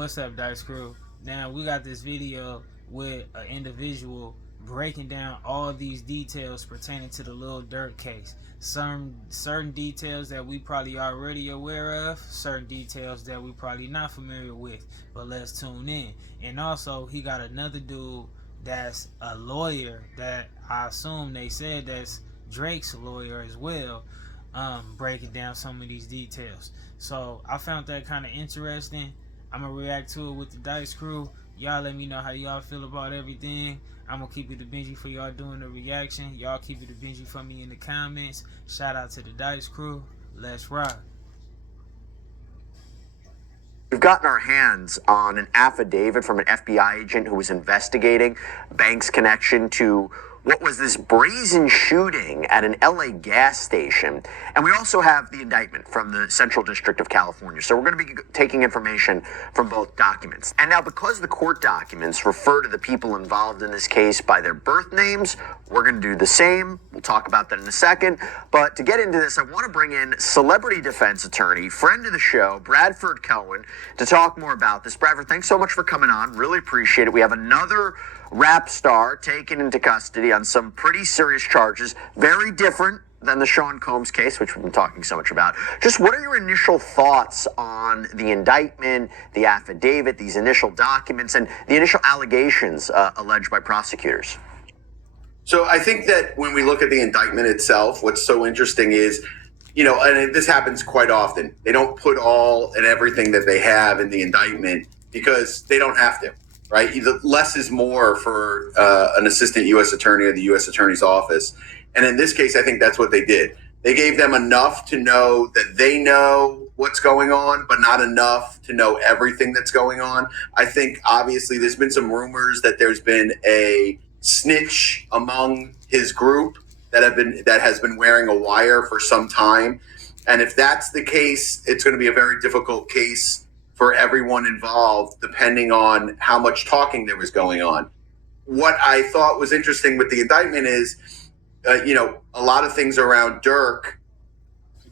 What's up, Dice Crew? Now we got this video with an individual breaking down all these details pertaining to the Lil Durk case. Certain details that we probably already aware of, certain details that we probably not familiar with. But let's tune in. And also, he got another dude that's a lawyer that I assume they said that's Drake's lawyer as well, breaking down some of these details. So I found that kind of interesting. I'm gonna react to it with the Dice Crew. Y'all let me know how y'all feel about everything. I'm gonna keep it a Benji for y'all doing the reaction. Y'all keep it a Benji for me in the comments. Shout out to the Dice Crew. Let's rock. We've gotten our hands on an affidavit from an FBI agent who was investigating Banks' connection to what was this brazen shooting at an LA gas station. And we also have the indictment from the Central District of California. So we're going to be taking information from both documents. And now, because the court documents refer to the people involved in this case by their birth names, we're going to do the same. We'll talk about that in a second. But to get into this, I want to bring in celebrity defense attorney, friend of the show, Bradford Cohen, to talk more about this. Bradford, thanks so much for coming on. Really appreciate it. We have another rap star taken into custody on some pretty serious charges, very different than the Sean Combs case, which we've been talking so much about. Just what are your initial thoughts on the indictment, the affidavit, these initial documents, and the initial allegations alleged by prosecutors? So I think that when we look at the indictment itself, what's so interesting is, and this happens quite often, they don't put all and everything that they have in the indictment because they don't have to. Right? Less is more for an assistant U.S. attorney or the U.S. attorney's office. And in this case, I think that's what they did. They gave them enough to know that they know what's going on, but not enough to know everything that's going on. I think, obviously, there's been some rumors that there's been a snitch among his group that has been wearing a wire for some time. And if that's the case, it's going to be a very difficult case for everyone involved, depending on how much talking there was going on. What I thought was interesting with the indictment is, a lot of things around Durk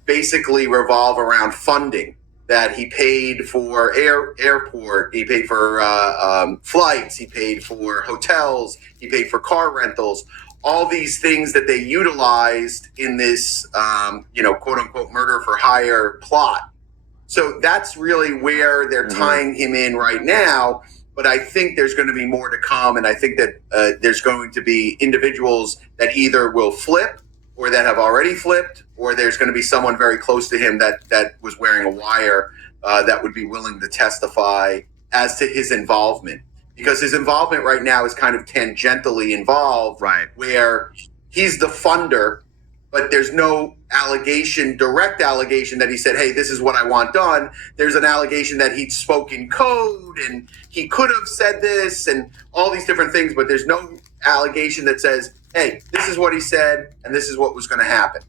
basically revolve around funding, that he paid for airport, he paid for flights, he paid for hotels, he paid for car rentals, all these things that they utilized in this, quote unquote, murder for hire plot. So that's really where they're tying him in right now. But I think there's going to be more to come. And I think that there's going to be individuals that either will flip or that have already flipped, or there's going to be someone very close to him that was wearing a wire that would be willing to testify as to his involvement. Because his involvement right now is kind of tangentially involved, right, where he's the funder, but there's no direct allegation that he said, hey, this is what I want done. There's an allegation that he'd spoken code and he could have said this and all these different things, but there's no allegation that says, hey, this is what he said and this is what was going to happen.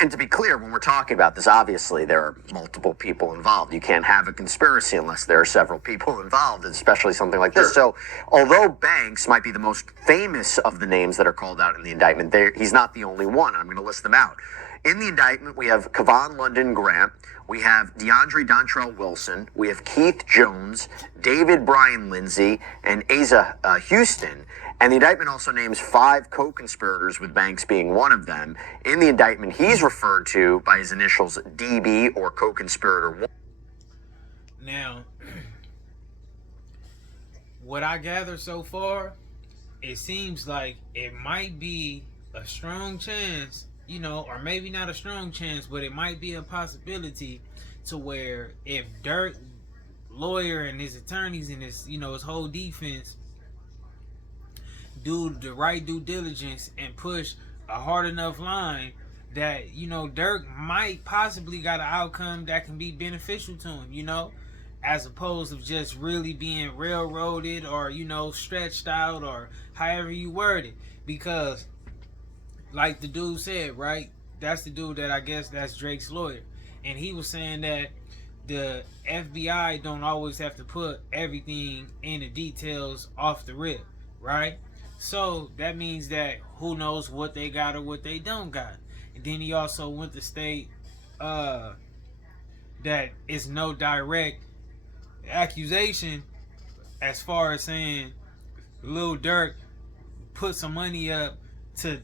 And to be clear, when we're talking about this, obviously there are multiple people involved. You can't have a conspiracy unless there are several people involved, especially something like this. So although Banks might be the most famous of the names that are called out in the indictment, he's not the only one. I'm going to list them out. In the indictment, we have Kevon London Grant, we have DeAndre Dontrell Wilson, we have Keith Jones, David Brian Lindsay, and Asa Houston. And the indictment also names 5 co-conspirators, with Banks being one of them. In the indictment, he's referred to by his initials DB, or co-conspirator 1. Now, what I gather so far, it seems like it might be a strong chance, or maybe not a strong chance, but it might be a possibility to where if Durk lawyer and his attorneys and his, his whole defense do the right due diligence and push a hard enough line, that Durk might possibly got an outcome that can be beneficial to him, as opposed to just really being railroaded or stretched out, or however you word it. Because like the dude said, right, that's the dude that I guess that's Drake's lawyer, and he was saying that the FBI don't always have to put everything in the details off the rip, right? So that means that who knows what they got or what they don't got. And then he also went to state that it's no direct accusation as far as saying Lil Durk put some money up to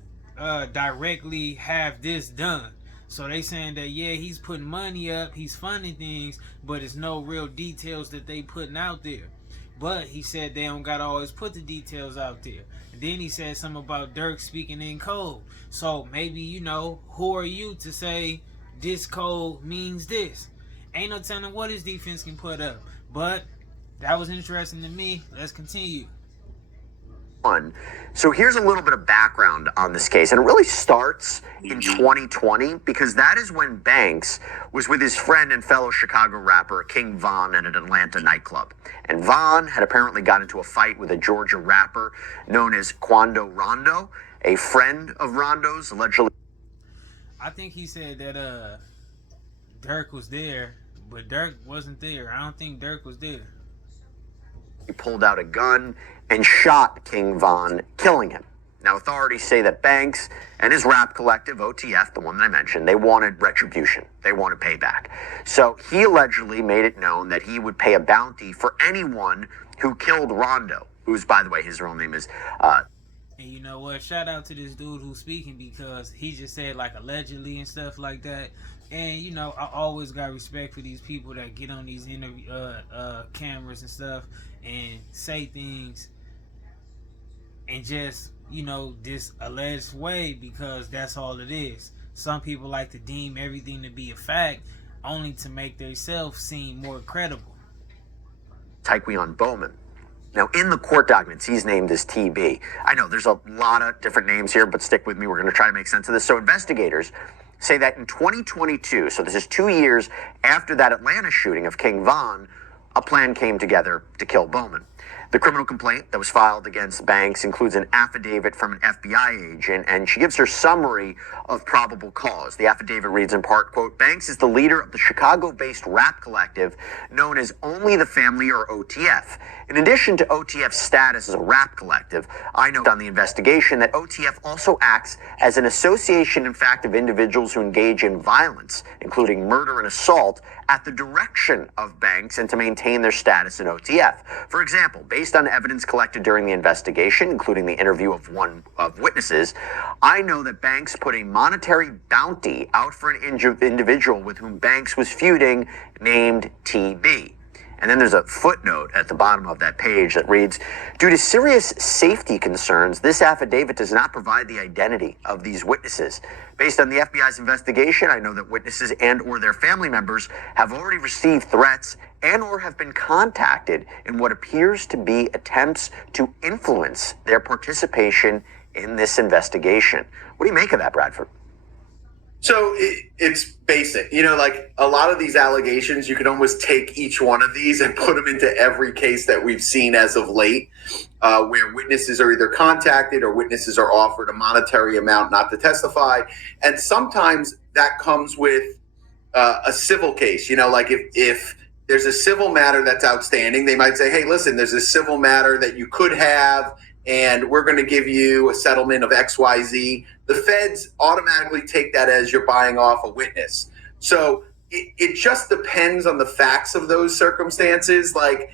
directly have this done. So they saying that yeah, he's putting money up, he's funding things, but it's no real details that they putting out there. But he said they don't gotta always put the details out there. And then he said something about Durk speaking in code. So maybe, you know, who are you to say this code means this? Ain't no telling what his defense can put up. But that was interesting to me. Let's continue. So here's a little bit of background on this case, and it really starts in 2020 because that is when Banks was with his friend and fellow Chicago rapper King Von at an Atlanta nightclub. And Von had apparently got into a fight with a Georgia rapper known as Quando Rondo, a friend of Rondo's, allegedly. I think he said that Durk was there, but Durk wasn't there. I don't think Durk was there. He pulled out a gun and shot King Von, killing him. Now, authorities say that Banks and his rap collective, OTF, the one that I mentioned, they wanted retribution. They wanted payback. So he allegedly made it known that he would pay a bounty for anyone who killed Rondo, who's, by the way, his real name is... And you know what? Shout out to this dude who's speaking because he just said like allegedly and stuff like that. And you know, I always got respect for these people that get on these interview cameras and stuff and say things and just, you know, this alleged way because that's all it is. Some people like to deem everything to be a fact only to make themselves seem more credible. Taekwon Bowman. Now, in the court documents, he's named as TB. I know there's a lot of different names here, but stick with me. We're going to try to make sense of this. So investigators say that in 2022, so this is 2 years after that Atlanta shooting of King Von, a plan came together to kill Bowman. The criminal complaint that was filed against Banks includes an affidavit from an FBI agent, and she gives her summary of probable cause. The affidavit reads in part, quote, Banks is the leader of the Chicago-based rap collective known as Only the Family, or OTF. In addition to OTF's status as a rap collective, I note on the investigation that OTF also acts as an association, in fact, of individuals who engage in violence, including murder and assault, at the direction of Banks and to maintain their status in OTF. For example, based on evidence collected during the investigation, including the interview of one of witnesses, I know that Banks put a monetary bounty out for an individual with whom Banks was feuding named TB. And then there's a footnote at the bottom of that page that reads, due to serious safety concerns, this affidavit does not provide the identity of these witnesses. Based on the FBI's investigation, I know that witnesses and or their family members have already received threats and or have been contacted in what appears to be attempts to influence their participation in this investigation. What do you make of that, Bradford? So it's basic. You know, like a lot of these allegations, you can almost take each one of these and put them into every case that we've seen as of late, where witnesses are either contacted or witnesses are offered a monetary amount not to testify. And sometimes that comes with a civil case. You know, like if there's a civil matter that's outstanding, they might say, hey, listen, there's a civil matter that you could have, and we're going to give you a settlement of XYZ. The feds automatically take that as you're buying off a witness. So it just depends on the facts of those circumstances. Like,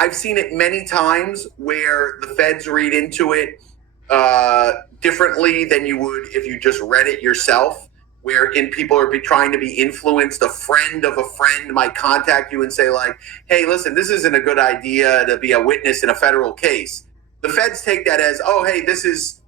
I've seen it many times where the feds read into it differently than you would if you just read it yourself, wherein people are trying to be influenced. A friend of a friend might contact you and say, like, hey, listen, this isn't a good idea to be a witness in a federal case. The feds take that as, oh, hey, this is,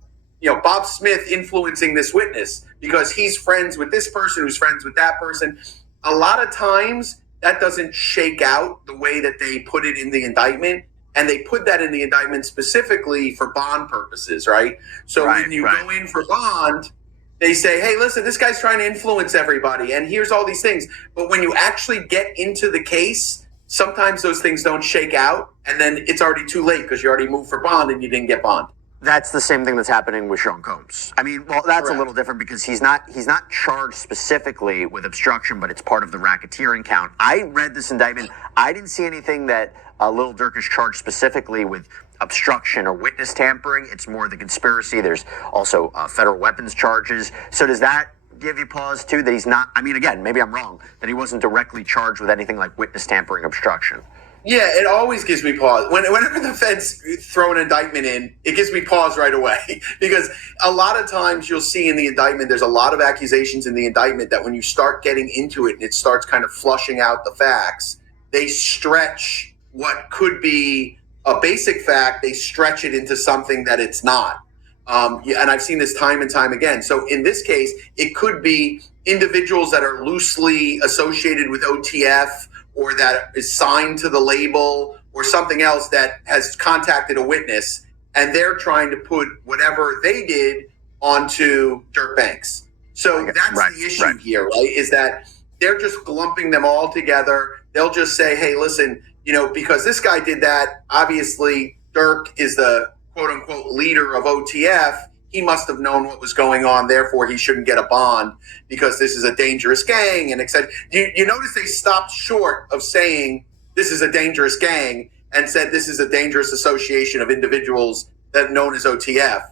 you know, Bob Smith influencing this witness because he's friends with this person who's friends with that person. A lot of times that doesn't shake out the way that they put it in the indictment. And they put that in the indictment specifically for bond purposes, right? So when you go in for bond, they say, hey, listen, this guy's trying to influence everybody, and here's all these things. But when you actually get into the case, sometimes those things don't shake out, and then it's already too late because you already moved for bond and you didn't get bond. That's the same thing that's happening with Sean Combs. I mean, well, that's Correct. A little different because he's not charged specifically with obstruction, but it's part of the racketeering count. I read this indictment. I didn't see anything that Lil Durk is charged specifically with obstruction or witness tampering. It's more the conspiracy. There's also federal weapons charges. So does that give you pause too, that he's not, I mean, again, maybe I'm wrong, that he wasn't directly charged with anything like witness tampering, obstruction? Yeah, it always gives me pause. Whenever the feds throw an indictment in, it gives me pause right away because a lot of times you'll see in the indictment, there's a lot of accusations in the indictment that when you start getting into it and it starts kind of flushing out the facts, they stretch what could be a basic fact, they stretch it into something that it's not. And I've seen this time and time again. So in this case, it could be individuals that are loosely associated with OTF or that is signed to the label or something else that has contacted a witness, and they're trying to put whatever they did onto Dirk Banks. So that's the issue here, right? Is that they're just lumping them all together. They'll just say, hey, listen, because this guy did that, obviously Dirk is the quote unquote leader of OTF. He must have known what was going on, therefore he shouldn't get a bond because this is a dangerous gang and etc. You notice they stopped short of saying this is a dangerous gang and said this is a dangerous association of individuals that known as OTF,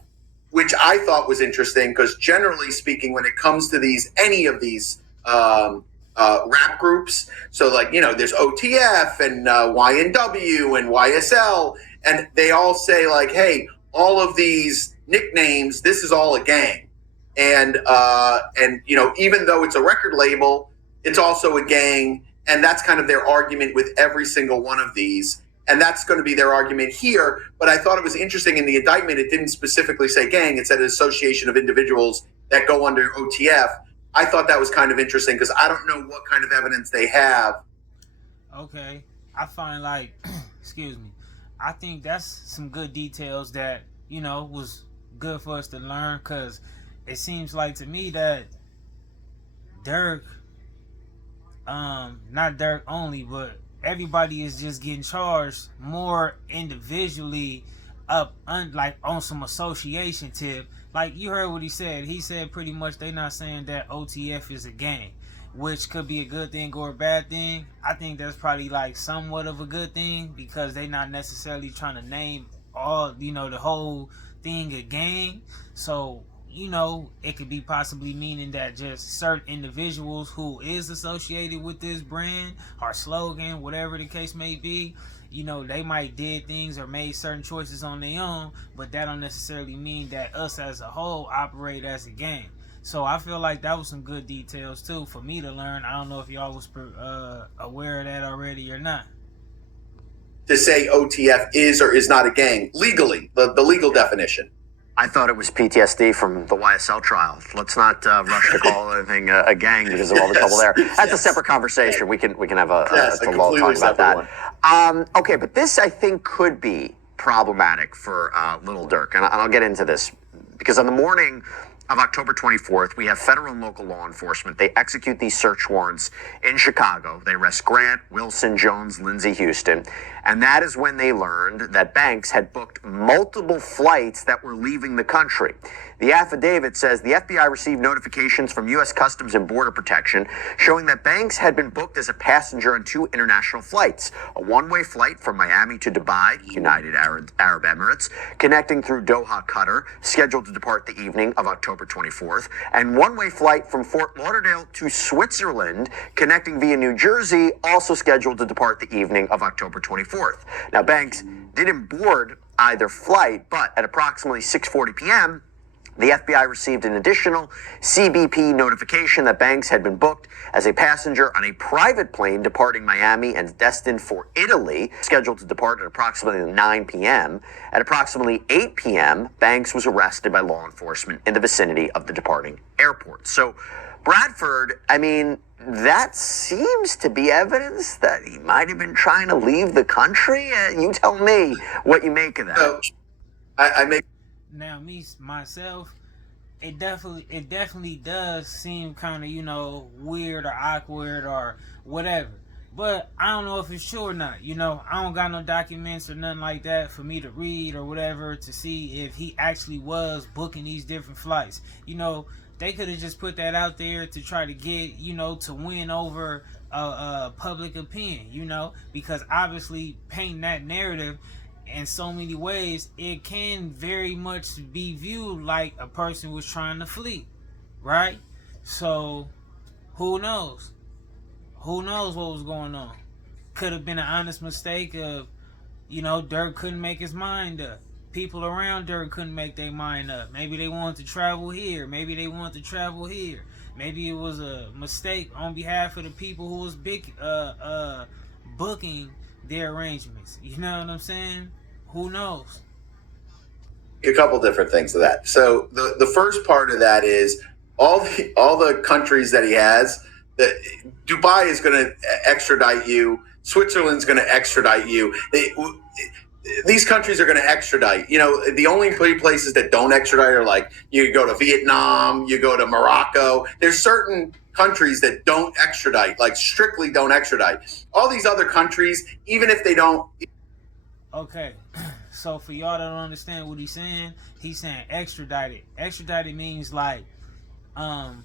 which I thought was interesting because generally speaking, when it comes to any of these rap groups, so there's OTF and YNW and YSL, and they all say like, hey, all of these nicknames, this is all a gang. And even though it's a record label, it's also a gang. And that's kind of their argument with every single one of these. And that's going to be their argument here. But I thought it was interesting in the indictment, it didn't specifically say gang. It said an association of individuals that go under OTF. I thought that was kind of interesting because I don't know what kind of evidence they have. Okay. I find excuse me, I think that's some good details that, was good for us to learn because it seems like to me that Durk, not Durk only, but everybody is just getting charged more individually on some association tip. Like you heard what he said. He said pretty much they not saying that OTF is a gang, which could be a good thing or a bad thing. I think that's probably somewhat of a good thing because they not necessarily trying to name all, the whole thing a gang. So it could be possibly meaning that just certain individuals who is associated with this brand or slogan, whatever the case may be, they might did things or made certain choices on their own, but that don't necessarily mean that us as a whole operate as a gang. So I feel like that was some good details too for me to learn. I don't know if y'all was aware of that already or not. To say OTF is or is not a gang legally, the legal definition. I thought it was PTSD from the YSL trial. Let's not rush to call anything a gang because of all the trouble there. That's a separate conversation. We can have a long talk about that. Okay, but this I think could be problematic for Lil Durk, and I'll get into this because on the morning of October 24th, we have federal and local law enforcement. They execute these search warrants in Chicago. They arrest Grant, Wilson, Jones, Lindsay, Houston. And that is when they learned that Banks had booked multiple flights that were leaving the country. The affidavit says the FBI received notifications from U.S. Customs and Border Protection showing that Banks had been booked as a passenger on 2 international flights, a one-way flight from Miami to Dubai, United Arab Emirates, connecting through Doha, Qatar, scheduled to depart the evening of October 24th, and one-way flight from Fort Lauderdale to Switzerland, connecting via New Jersey, also scheduled to depart the evening of October 24th. Now, Banks didn't board either flight, but at approximately 6:40 p.m., the FBI received an additional CBP notification that Banks had been booked as a passenger on a private plane departing Miami and destined for Italy, scheduled to depart at approximately 9 p.m. At approximately 8 p.m., Banks was arrested by law enforcement in the vicinity of the departing airport. So, Bradford, that seems to be evidence that he might have been trying to leave the country. You tell me what you make of that. So, I make... Now, myself, it definitely does seem kind of, weird or awkward or whatever. But I don't know if it's true or not. I don't got no documents or nothing like that for me to read or whatever to see if he actually was booking these different flights. They could have just put that out there to try to get, to win over public opinion, because obviously painting that narrative in so many ways, it can very much be viewed like a person was trying to flee, right? So, who knows? Who knows what was going on? could have been an honest mistake of, Durk couldn't make his mind up. People around Durk couldn't make their mind up. Maybe they wanted to travel here. Maybe they wanted to travel here. Maybe it was a mistake on behalf of the people who was booking their arrangements. You know what I'm saying? Who knows? A couple different things to that. So the first part of that is all the countries that he has. Dubai is going to extradite you. Switzerland's going to extradite you. These countries are going to extradite. The only places that don't extradite are like you go to Vietnam, you go to Morocco. There's certain countries that don't extradite, like strictly don't extradite. All these other countries, even if they don't. Okay, so for y'all that don't understand what he's saying extradited. Extradited means like,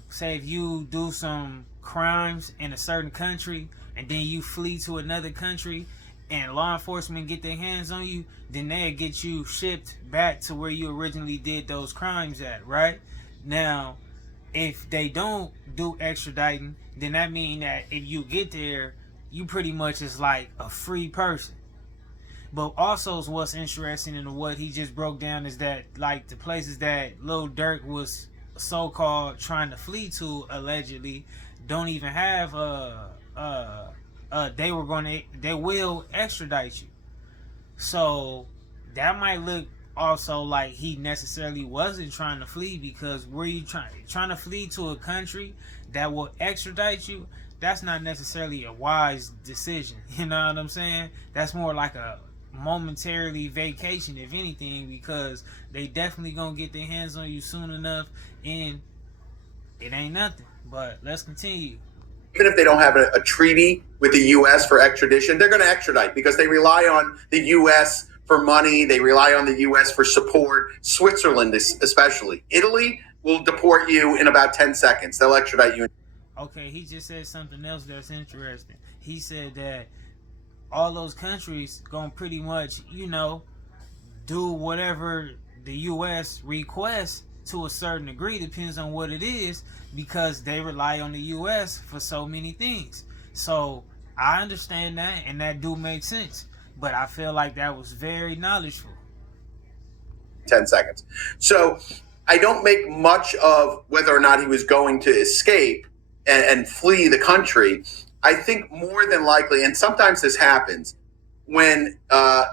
say if you do some crimes in a certain country and then you flee to another country and law enforcement get their hands on you, then they'll get you shipped back to where you originally did those crimes at, right? Now, if they don't do extraditing, then that means that if you get there, you pretty much is like a free person. But also what's interesting in what he just broke down is that like the places that Lil Durk was so-called trying to flee to allegedly don't even have they will extradite you. So that might look also like he necessarily wasn't trying to flee, because were you trying to flee to a country that will extradite you? That's not necessarily a wise decision. You know what I'm saying? That's more like a momentarily vacation, if anything, because they definitely gonna get their hands on you soon enough, and it ain't nothing. But let's continue. Even if they don't have a treaty with the U.S. for extradition, they're going to extradite because they rely on the U.S. for money. They rely on the U.S. for support. Switzerland, especially. Italy will deport you in about 10 seconds. They'll extradite you. Okay, he just said something else that's interesting. He said that all those countries gonna pretty much, do whatever the U.S. requests to a certain degree, depends on what it is, because they rely on the U.S. for so many things. So I understand that, and that do make sense. But I feel like that was very knowledgeable. 10 seconds. So I don't make much of whether or not he was going to escape and flee the country. I think more than likely, and sometimes this happens, when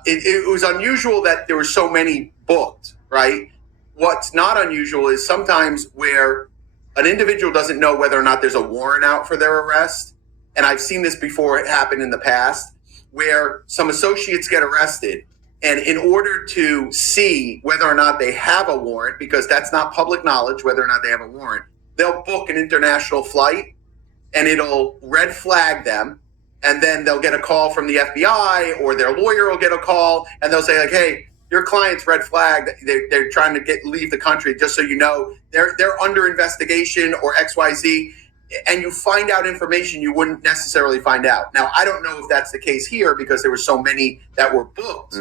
it was unusual that there were so many booked, right? What's not unusual is sometimes where an individual doesn't know whether or not there's a warrant out for their arrest. And I've seen this before, it happened in the past, where some associates get arrested. And in order to see whether or not they have a warrant, because that's not public knowledge, whether or not they have a warrant, they'll book an international flight and it'll red flag them. And then they'll get a call from the FBI, or their lawyer will get a call, and they'll say like, hey, your client's red flagged. They're trying to leave the country. Just so you know, they're under investigation or XYZ, and you find out information you wouldn't necessarily find out. Now, I don't know if that's the case here because there were so many that were booked,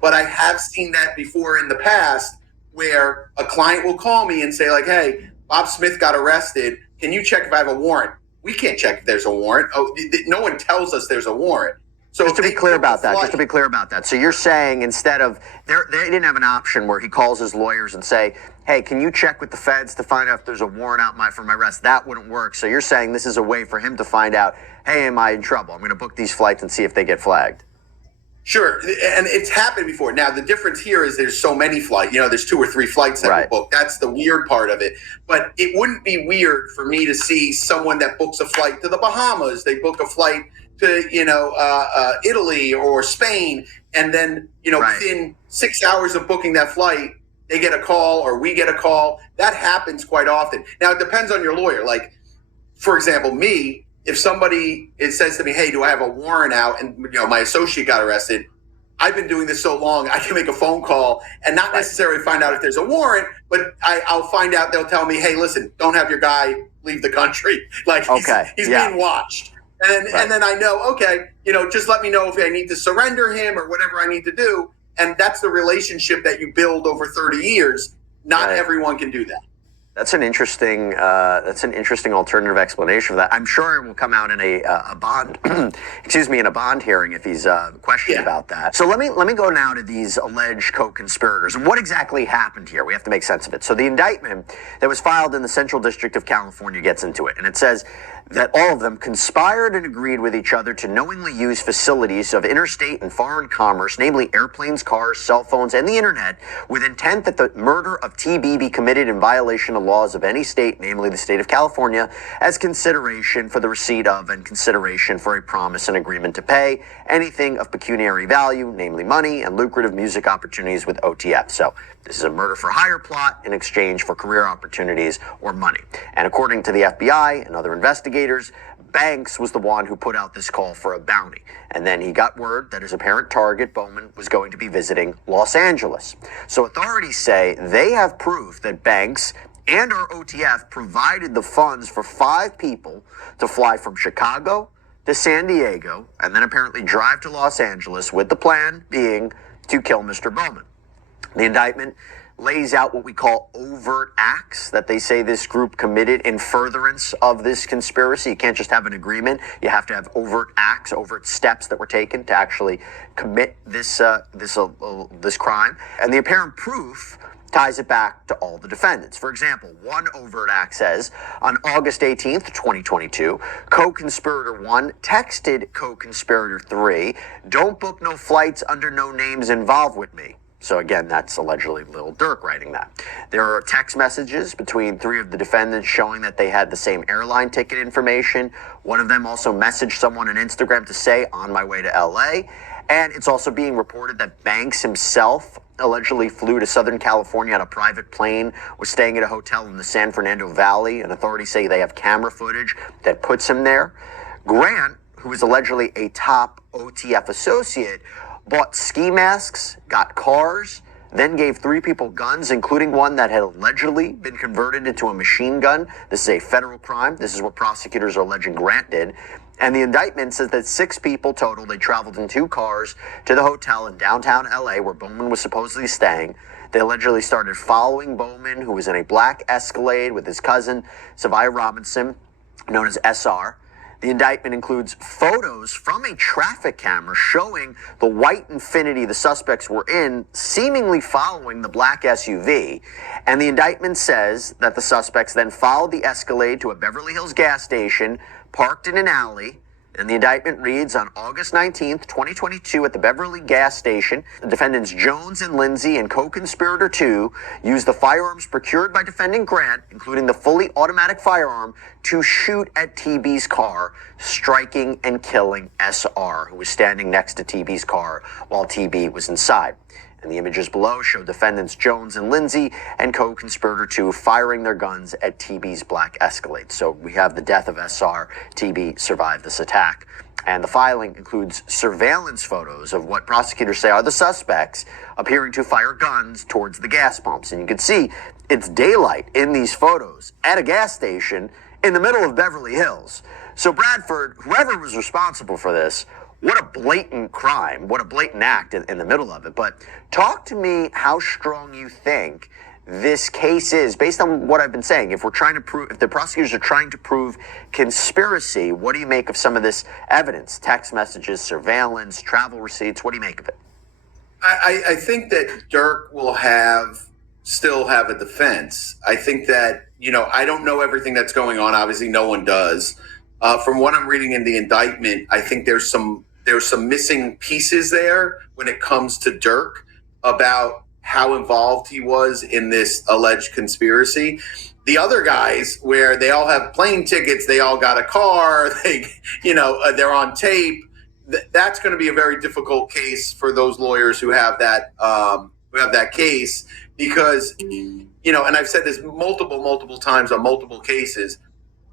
but I have seen that before in the past where a client will call me and say like, hey, Bob Smith got arrested. Can you check if I have a warrant? We can't check if there's a warrant. Oh, no one tells us there's a warrant. So just to be clear about that. So you're saying instead of they didn't have an option where he calls his lawyers and say, hey, can you check with the feds to find out if there's a warrant out for my arrest? That wouldn't work. So you're saying this is a way for him to find out, hey, am I in trouble? I'm going to book these flights and see if they get flagged. Sure. And it's happened before. Now, the difference here is there's so many flights. There's 2 or 3 flights that were booked. That's the weird part of it. But it wouldn't be weird for me to see someone that books a flight to the Bahamas. They book a flight to, Italy or Spain. And then, within 6 hours of booking that flight, they get a call or we get a call. That happens quite often. Now, it depends on your lawyer. Like, for example, me, if somebody says to me, hey, do I have a warrant out? And, my associate got arrested. I've been doing this so long, I can make a phone call and not necessarily find out if there's a warrant, but I'll find out. They'll tell me, hey, listen, don't have your guy leave the country. Like he's being watched. And then I know, okay, just let me know if I need to surrender him or whatever I need to do. And that's the relationship that you build over 30 years. Not everyone can do that. That's an interesting alternative explanation for that. I'm sure it will come out in a bond, excuse me, in a bond hearing if he's questioned about that. So let me go now to these alleged co-conspirators and what exactly happened here. We have to make sense of it. So the indictment that was filed in the Central District of California gets into it, and it says that all of them conspired and agreed with each other to knowingly use facilities of interstate and foreign commerce, namely airplanes, cars, cell phones, and the internet, with intent that the murder of TB be committed in violation of laws of any state, namely the state of California, as consideration for the receipt of and consideration for a promise and agreement to pay anything of pecuniary value, namely money and lucrative music opportunities with OTF. So this is a murder for hire plot in exchange for career opportunities or money. And according to the FBI and other investigators, Banks was the one who put out this call for a bounty. And then he got word that his apparent target, Bowman, was going to be visiting Los Angeles. So authorities say they have proof that Banks and our OTF provided the funds for 5 people to fly from Chicago to San Diego and then apparently drive to Los Angeles, with the plan being to kill Mr. Bowman. The indictment lays out what we call overt acts that they say this group committed in furtherance of this conspiracy. You can't just have an agreement. You have to have overt acts, overt steps that were taken to actually commit this crime. And the apparent proof ties it back to all the defendants. For example, one overt act says, on August 18th, 2022, co-conspirator 1 texted co-conspirator 3, "Don't book no flights under no names involved with me." So again, that's allegedly Lil Durk writing that. There are text messages between 3 of the defendants showing that they had the same airline ticket information. One of them also messaged someone on Instagram to say, "On my way to LA." And it's also being reported that Banks himself allegedly flew to Southern California on a private plane, was staying at a hotel in the San Fernando Valley, and authorities say they have camera footage that puts him there. Grant, who is allegedly a top OTF associate, bought ski masks, got cars, then gave 3 people guns, including one that had allegedly been converted into a machine gun. This is a federal crime. This is what prosecutors are alleging Grant did. And the indictment says that 6 people total, they traveled in 2 cars to the hotel in downtown LA where Bowman was supposedly staying. They allegedly started following Bowman, who was in a black Escalade with his cousin, Savia Robinson, known as SR. The indictment includes photos from a traffic camera showing the white Infiniti the suspects were in, seemingly following the black SUV. And the indictment says that the suspects then followed the Escalade to a Beverly Hills gas station, parked in an alley. And the indictment reads, on August 19th, 2022, at the Beverly gas station, the defendants Jones and Lindsay and co-conspirator 2 used the firearms procured by defendant Grant, including the fully automatic firearm, to shoot at TB's car, striking and killing SR, who was standing next to TB's car while TB was inside. And the images below show defendants Jones and Lindsay and co-conspirator 2 firing their guns at TB's black Escalade. So we have the death of SR. TB survived this attack. And the filing includes surveillance photos of what prosecutors say are the suspects appearing to fire guns towards the gas pumps. And you can see it's daylight in these photos at a gas station in the middle of Beverly Hills. So Bradford, whoever was responsible for this, what a blatant crime, what a blatant act in the middle of it. But talk to me how strong you think this case is, based on what I've been saying. If the prosecutors are trying to prove conspiracy, what do you make of some of this evidence? Text messages, surveillance, travel receipts, what do you make of it? I think that Durk will still have a defense. I think that, I don't know everything that's going on. Obviously, no one does. From what I'm reading in the indictment, I think there's some missing pieces there when it comes to Durk about how involved he was in this alleged conspiracy. The other guys, where they all have plane tickets, they all got a car, they're on tape. That's going to be a very difficult case for those lawyers who have that case, because and I've said this multiple times on multiple cases.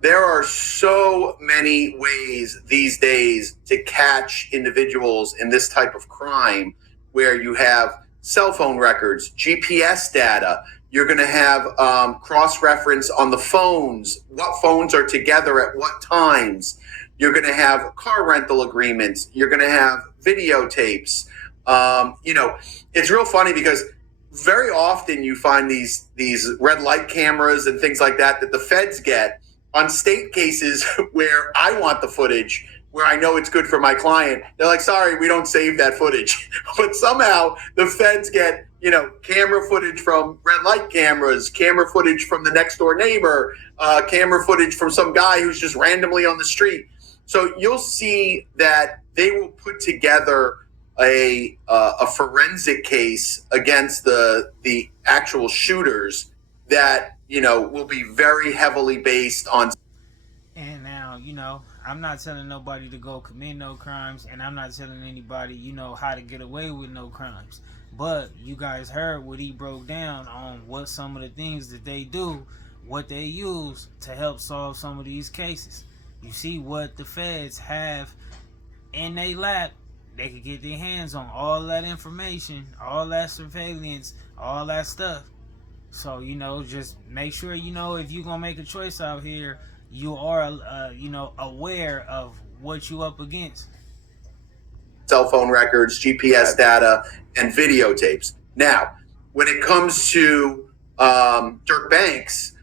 There are so many ways these days to catch individuals in this type of crime, where you have cell phone records, GPS data. You're going to have cross-reference on the phones, what phones are together at what times. You're going to have car rental agreements. You're going to have videotapes. It's real funny because very often you find these red light cameras and things like that the feds get on state cases where I want the footage, where I know it's good for my client. They're like, sorry, we don't save that footage. But somehow the feds get, camera footage from red light cameras, camera footage from the next door neighbor, camera footage from some guy who's just randomly on the street. So you'll see that they will put together a forensic case against the actual shooters that will be very heavily based on. And now, I'm not telling nobody to go commit no crimes, and I'm not telling anybody, how to get away with no crimes. But you guys heard what he broke down on what some of the things that they do, what they use to help solve some of these cases. You see what the feds have in their lap. They could get their hands on all that information, all that surveillance, all that stuff. So, just make sure, if you're going to make a choice out here, you are, aware of what you up against. Cell phone records, GPS data, and videotapes. Now, when it comes to Durk Banks,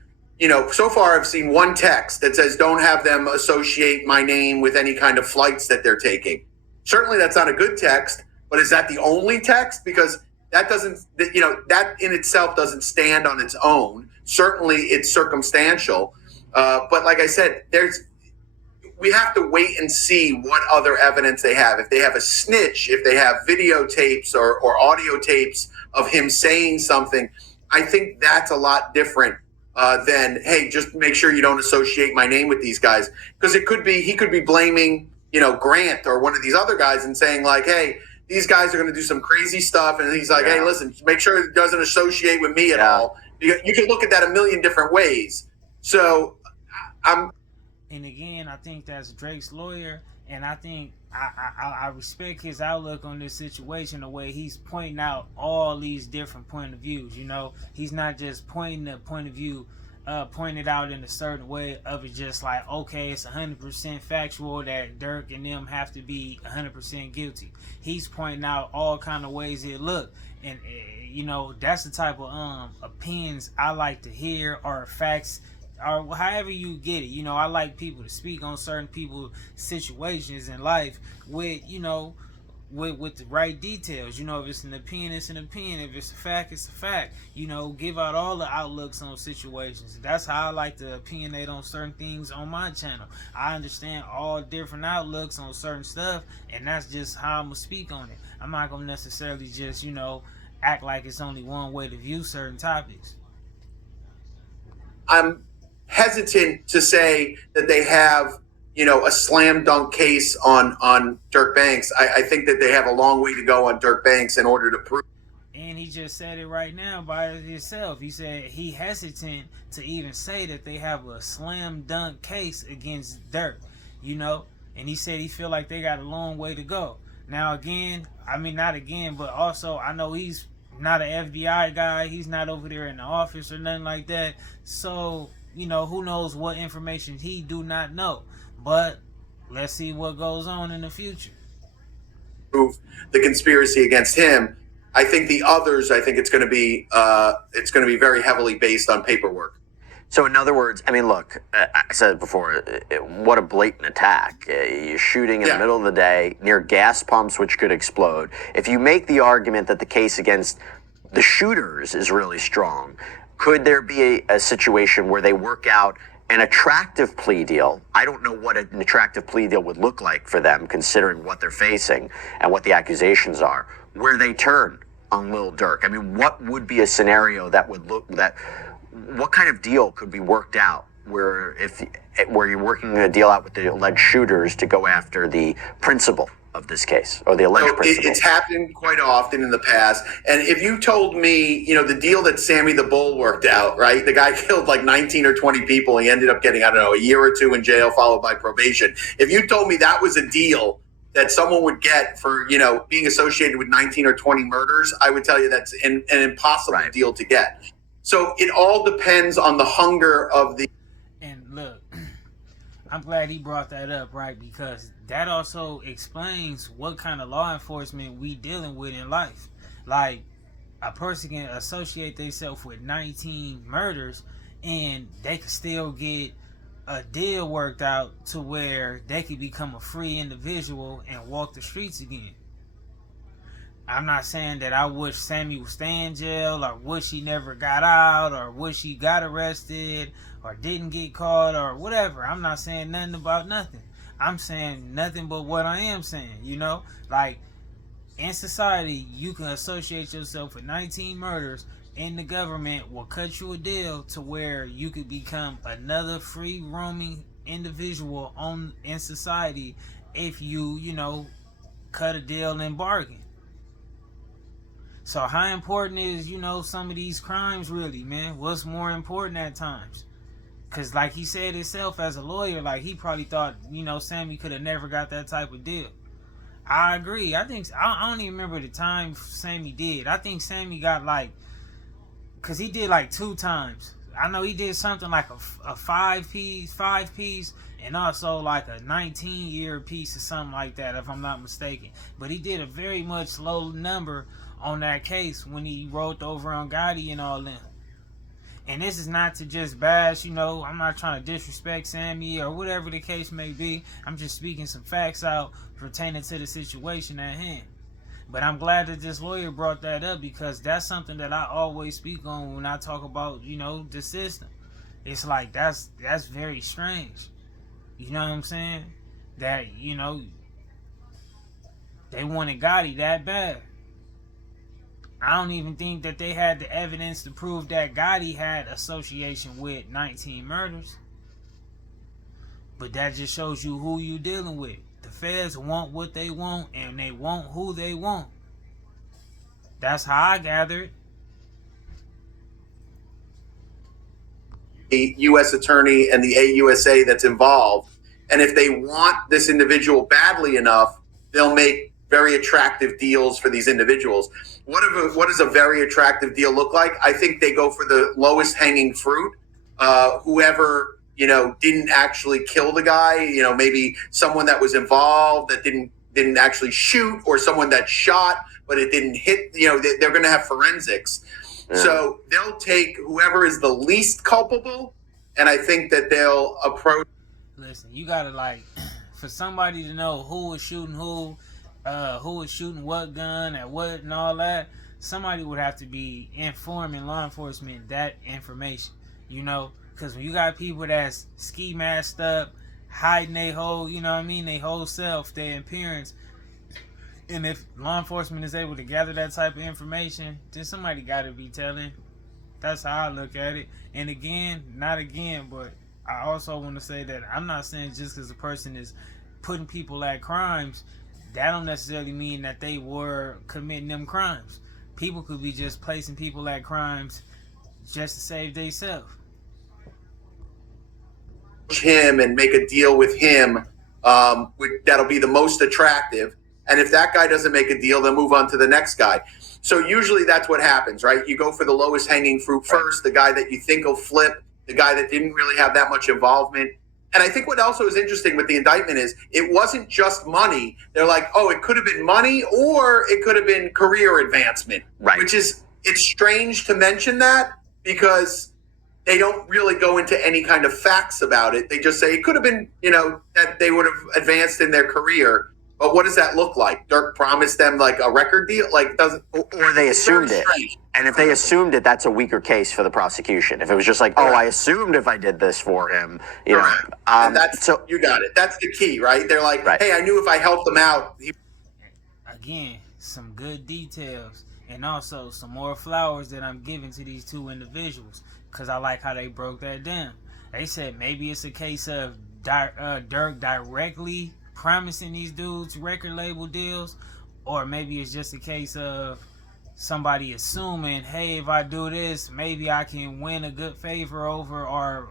so far I've seen one text that says, don't have them associate my name with any kind of flights that they're taking. Certainly that's not a good text, but is that the only text? Because that doesn't, that in itself doesn't stand on its own. Certainly it's circumstantial. But like I said, we have to wait and see what other evidence they have. If they have a snitch, if they have videotapes or audio tapes of him saying something, I think that's a lot different than, hey, just make sure you don't associate my name with these guys. Because he could be blaming, Grant or one of these other guys and saying like, hey, these guys are going to do some crazy stuff. And he's like, hey, listen, make sure it doesn't associate with me at all. You can look at that a million different ways. So And again, I think that's Drake's lawyer, and I think I respect his outlook on this situation, the way he's pointing out all these different point of views. He's not just pointing the point of view, pointed out in a certain way of it, just like, okay, it's 100% factual that Durk and them have to be 100% guilty. He's pointing out all kind of ways it look, and that's the type of opinions I like to hear, or facts, or however you get it. I like people to speak on certain people's situations in life with, with the right details. If it's an opinion, it's an opinion. If it's a fact, it's a fact. Give out all the outlooks on situations. That's how I like to opinionate on certain things on my channel. I understand all different outlooks on certain stuff, and that's just how I'm going to speak on it. I'm not going to necessarily just, act like it's only one way to view certain topics. I'm hesitant to say that they have, a slam dunk case on Durk Banks. I think that they have a long way to go on Durk Banks in order to prove. And he just said it right now by himself. He said he hesitant to even say that they have a slam dunk case against Durk, and he said he feel like they got a long way to go. Now again, not again, but also I know he's not an FBI guy. He's not over there in the office or nothing like that. So, who knows what information he do not know. But let's see what goes on in the future. Prove the conspiracy against him. I think the others, it's going to be very heavily based on paperwork. So in other words, look, I said it before, what a blatant attack. You're shooting in the middle of the day near gas pumps, which could explode. If you make the argument that the case against the shooters is really strong, could there be a situation where they work out an attractive plea deal? I don't know what an attractive plea deal would look like for them, considering what they're facing and what the accusations are, where they turn on Lil Durk. What would be a scenario that would what kind of deal could be worked out where you're working a deal out with the alleged shooters to go after the principal of this case, or the alleged principal? It's happened quite often in the past. And if you told me, the deal that Sammy the Bull worked out, right? The guy killed like 19 or 20 people. He ended up getting, a year or two in jail, followed by probation. If you told me that was a deal that someone would get for, being associated with 19 or 20 murders, I would tell you that's an impossible deal to get. So it all depends on the hunger of the... And look, I'm glad he brought that up, right? Because that also explains what kind of law enforcement we dealing with in life. Like, a person can associate themselves with 19 murders and they can still get a deal worked out to where they could become a free individual and walk the streets again. I'm not saying that I wish Sammy would stay in jail or wish he never got out or wish he got arrested or didn't get caught or whatever. I'm not saying nothing about nothing. I'm saying nothing but what I am saying, you know? Like, in society, you can associate yourself with 19 murders and the government will cut you a deal to where you could become another free roaming individual in society if you cut a deal and bargain. So how important is, some of these crimes really, man? What's more important at times? Because like he said himself as a lawyer, like he probably thought, Sammy could have never got that type of deal. I agree. I don't even remember the time Sammy did. I think Sammy got because he did 2 times. I know he did something like a five piece, and also like a 19-year piece or something like that, if I'm not mistaken. But he did a very much low number on that case when he rolled over on Gotti and all them. And this is not to just bash, I'm not trying to disrespect Sammy or whatever the case may be. I'm just speaking some facts out pertaining to the situation at hand. But I'm glad that this lawyer brought that up because that's something that I always speak on when I talk about, the system. It's like that's very strange. You know what I'm saying? That, they wanted Gotti that bad. I don't even think that they had the evidence to prove that Gotti had association with 19 murders. But that just shows you who you dealing with. The feds want what they want and they want who they want. That's how I gathered. The U.S. attorney and the AUSA that's involved. And if they want this individual badly enough, they'll make very attractive deals for these individuals. What does a very attractive deal look like? I think they go for the lowest hanging fruit. Whoever, didn't actually kill the guy, maybe someone that was involved that didn't actually shoot, or someone that shot, but it didn't hit, they're going to have forensics. Yeah. So they'll take whoever is the least culpable, and I think that they'll approach. Listen, you got to for somebody to know who was shooting who was shooting what gun at what and all that, somebody would have to be informing law enforcement that information, because when you got people that's ski masked up, hiding their whole, their whole self, their appearance, and if law enforcement is able to gather that type of information, then somebody got to be telling. That's how I look at it. And but I also want to say that I'm not saying just because a person is putting people at crimes, that don't necessarily mean that they were committing them crimes. People could be just placing people at crimes just to save themselves. Him and make a deal with him that'll be the most attractive. And if that guy doesn't make a deal, then move on to the next guy. So usually that's what happens, right? You go for the lowest hanging fruit first, the guy that you think will flip, the guy that didn't really have that much involvement. And I think what also is interesting with the indictment is it wasn't just money. They're like, oh, it could have been money or it could have been career advancement, right? It's strange to mention that because they don't really go into any kind of facts about it. They just say it could have been, that they would have advanced in their career. But what does that look like? Durk promised them a record deal? Or they assumed it. And if they assumed it, that's a weaker case for the prosecution. If it was just I assumed if I did this for him, and you got it. That's the key, right? They're like, right. Hey, I knew if I helped them out. Again, some good details and also some more flowers that I'm giving to these 2 individuals because I like how they broke that down. They said maybe it's a case of Durk directly promising these dudes record label deals, or maybe it's just a case of somebody assuming, hey, if I do this, maybe I can win a good favor over, or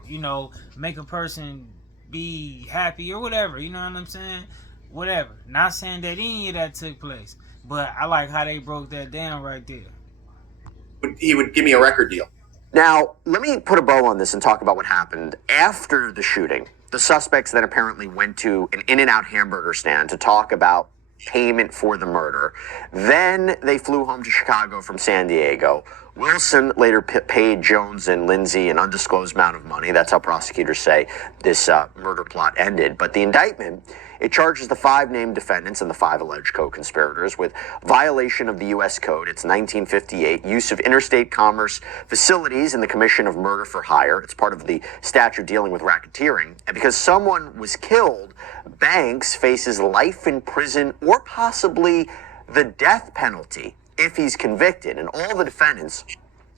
make a person be happy or whatever. You know what I'm saying? Whatever. Not saying that any of that took place, but I like how they broke that down right there. He would give me a record deal. Now, let me put a bow on this and talk about what happened after the shooting. The suspects then apparently went to an In-N-Out hamburger stand to talk about payment for the murder. Then they flew home to Chicago from San Diego. Wilson later paid Jones and Lindsay an undisclosed amount of money. That's how prosecutors say this murder plot ended. But the indictment, it charges the 5 named defendants and the 5 alleged co-conspirators with violation of the U.S. Code. It's 1958, use of interstate commerce facilities in the commission of murder for hire. It's part of the statute dealing with racketeering. And because someone was killed, Banks faces life in prison or possibly the death penalty if he's convicted. And all the defendants,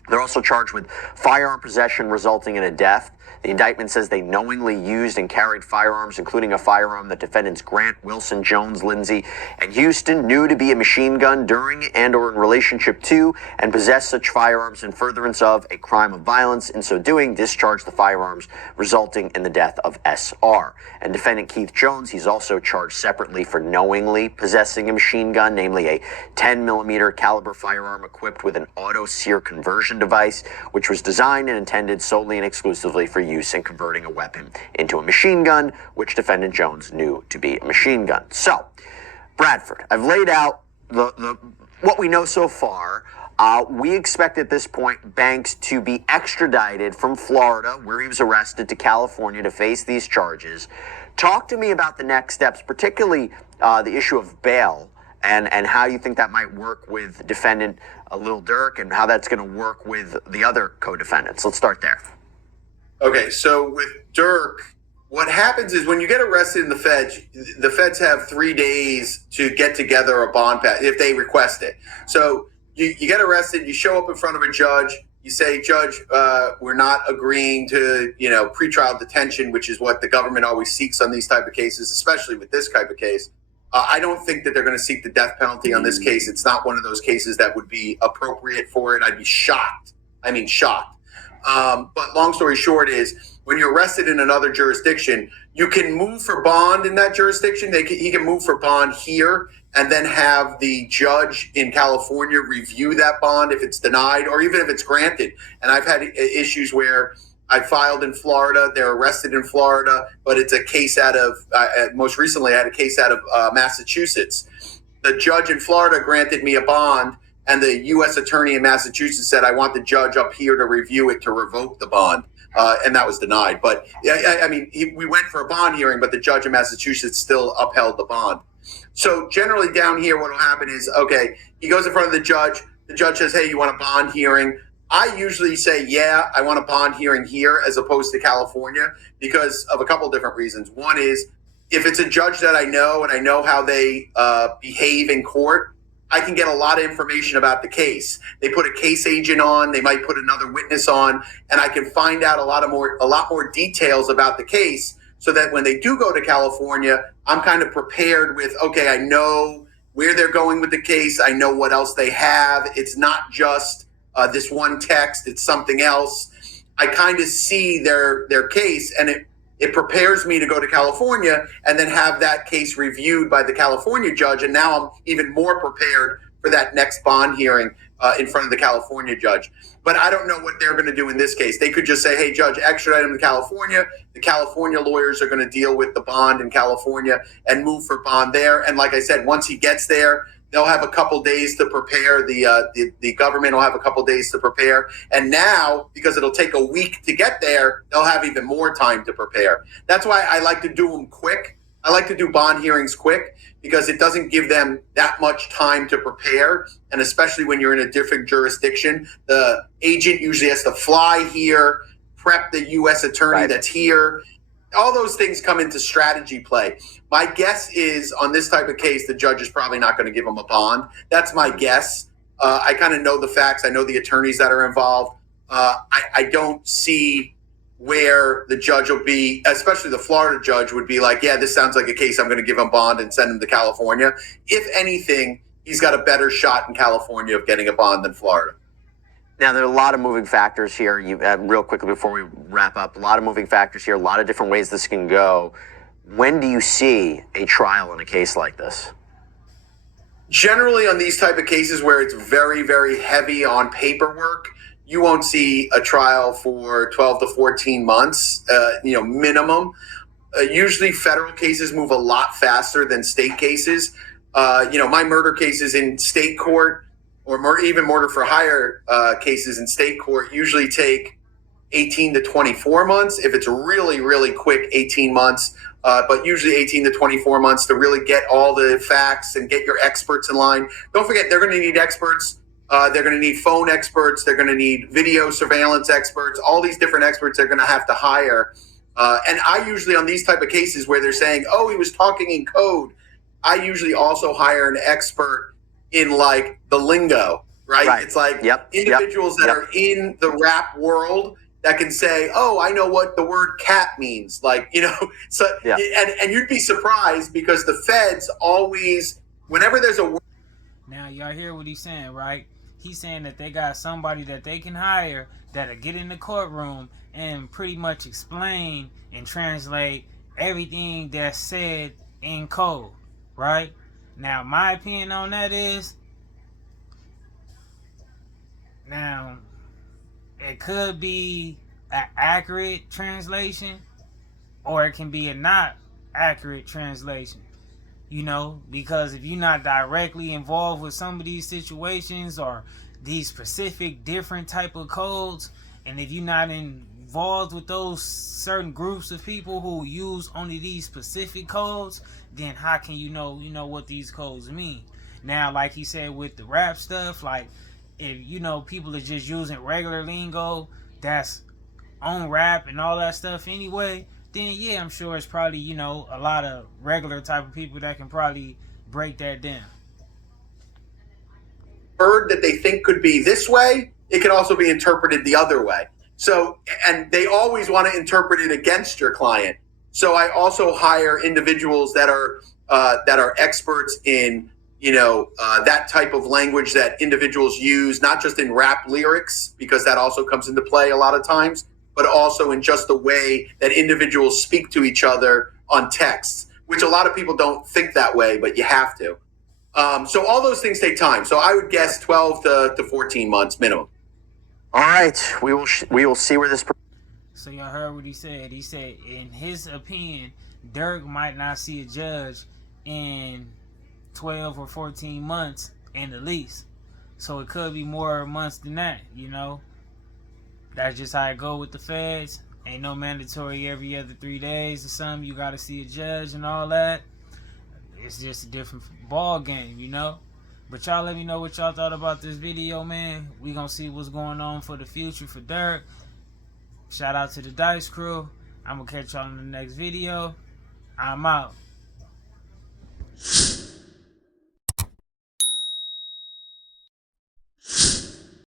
they're also charged with firearm possession resulting in a death. The indictment says they knowingly used and carried firearms, including a firearm that defendants Grant, Wilson, Jones, Lindsay, and Houston knew to be a machine gun during and or in relationship to and possessed such firearms in furtherance of a crime of violence. In so doing, discharged the firearms, resulting in the death of SR. And defendant Keith Jones, he's also charged separately for knowingly possessing a machine gun, namely a 10-millimeter caliber firearm equipped with an auto-sear conversion device, which was designed and intended solely and exclusively for use in converting a weapon into a machine gun, which defendant Jones knew to be a machine gun. So, Bradford, I've laid out the what we know so far. We expect at this point Banks to be extradited from Florida, where he was arrested, to California to face these charges. Talk to me about the next steps, particularly the issue of bail and how you think that might work with defendant Lil Durk and how that's going to work with the other co-defendants. Let's start there. Okay, so with Durk, what happens is when you get arrested in the feds have 3 days to get together a bond pass if they request it. So you get arrested, you show up in front of a judge, you say, Judge, we're not agreeing to, pretrial detention, which is what the government always seeks on these type of cases, especially with this type of case. I don't think that they're going to seek the death penalty on this case. It's not one of those cases that would be appropriate for it. I'd be shocked. I mean, shocked. But long story short is when you're arrested in another jurisdiction, you can move for bond in that jurisdiction. He can move for bond here and then have the judge in California review that bond if it's denied or even if it's granted. And I've had issues where I filed in Florida, they're arrested in Florida, but it's a case out of, most recently I had a case out of Massachusetts. The judge in Florida granted me a bond, and the U.S. attorney in Massachusetts said, I want the judge up here to review it to revoke the bond. And that was denied. But we went for a bond hearing, but the judge in Massachusetts still upheld the bond. So generally down here, what will happen is, okay, he goes in front of the judge. The judge says, hey, you want a bond hearing? I usually say, yeah, I want a bond hearing here as opposed to California because of a couple of different reasons. One is if it's a judge that I know and I know how they behave in court, I can get a lot of information about the case. They put a case agent on, they might put another witness on, and I can find out a lot more details about the case so that when they do go to California, I'm kind of prepared with, okay, I know where they're going with the case. I know what else they have. It's not just this one text, it's something else. I kind of see their case, and it prepares me to go to California and then have that case reviewed by the California judge. And now I'm even more prepared for that next bond hearing in front of the California judge. But I don't know what they're going to do in this case. They could just say, hey, judge, extradite him to California. The California lawyers are going to deal with the bond in California and move for bond there. And like I said, once he gets there, they'll have a couple days to prepare. The government will have a couple days to prepare. And now, because it'll take a week to get there, they'll have even more time to prepare. That's why I like to do them quick. I like to do bond hearings quick because it doesn't give them that much time to prepare. And especially when you're in a different jurisdiction, the agent usually has to fly here, prep the U.S. attorney that's here. All those things come into strategy play. My guess is on this type of case, the judge is probably not going to give him a bond. That's my guess. I kind of know the facts. I know the attorneys that are involved. I don't see where the judge will be, especially the Florida judge would be like, yeah, this sounds like a case I'm going to give him bond and send him to California. If anything, he's got a better shot in California of getting a bond than Florida. Now, there are a lot of moving factors here. Real quickly before we wrap up, a lot of moving factors here, a lot of different ways this can go. When do you see a trial in a case like this? Generally, on these type of cases where it's very, very heavy on paperwork, you won't see a trial for 12 to 14 months, minimum. Usually, federal cases move a lot faster than state cases. My murder cases in state court or even murder for hire cases in state court usually take 18 to 24 months. If it's really, really quick, 18 months, but usually 18 to 24 months to really get all the facts and get your experts in line. Don't forget, they're going to need experts. They're going to need phone experts. They're going to need video surveillance experts. All these different experts they're going to have to hire. And I usually, on these type of cases where they're saying, oh, he was talking in code, I usually also hire an expert in like the lingo, right? It's like individuals that are in the rap world that can say, oh, I know what the word cat means. Like, so, and you'd be surprised because the feds always, whenever there's a word. Now, y'all hear what he's saying, right? He's saying that they got somebody that they can hire that'll get in the courtroom and pretty much explain and translate everything that's said in code, right? Now, my opinion on that is, now, it could be an accurate translation or it can be a not accurate translation, because if you're not directly involved with some of these situations or these specific different type of codes, and if you're not involved with those certain groups of people who use only these specific codes, then how can you know what these codes mean? Now, like he said with the rap stuff, like if people are just using regular lingo that's on rap and all that stuff anyway, then yeah, I'm sure it's probably a lot of regular type of people that can probably break that down. Word that they think could be this way, it can also be interpreted the other way. So, and they always want to interpret it against your client. So I also hire individuals that are experts in that type of language that individuals use, not just in rap lyrics, because that also comes into play a lot of times, but also in just the way that individuals speak to each other on texts, which a lot of people don't think that way, but you have to. So all those things take time. So I would guess 12 to 14 months minimum. All right, we will see where this. So y'all heard what he said. He said, in his opinion, Durk might not see a judge in 12 or 14 months in the least. So it could be more months than that, That's just how it go with the feds. Ain't no mandatory every other 3 days or something. You got to see a judge and all that. It's just a different ball game, But y'all let me know what y'all thought about this video, man. We gonna see what's going on for the future for Durk. Shout out to the Dice Crew. I'm gonna catch y'all in the next video. I'm out.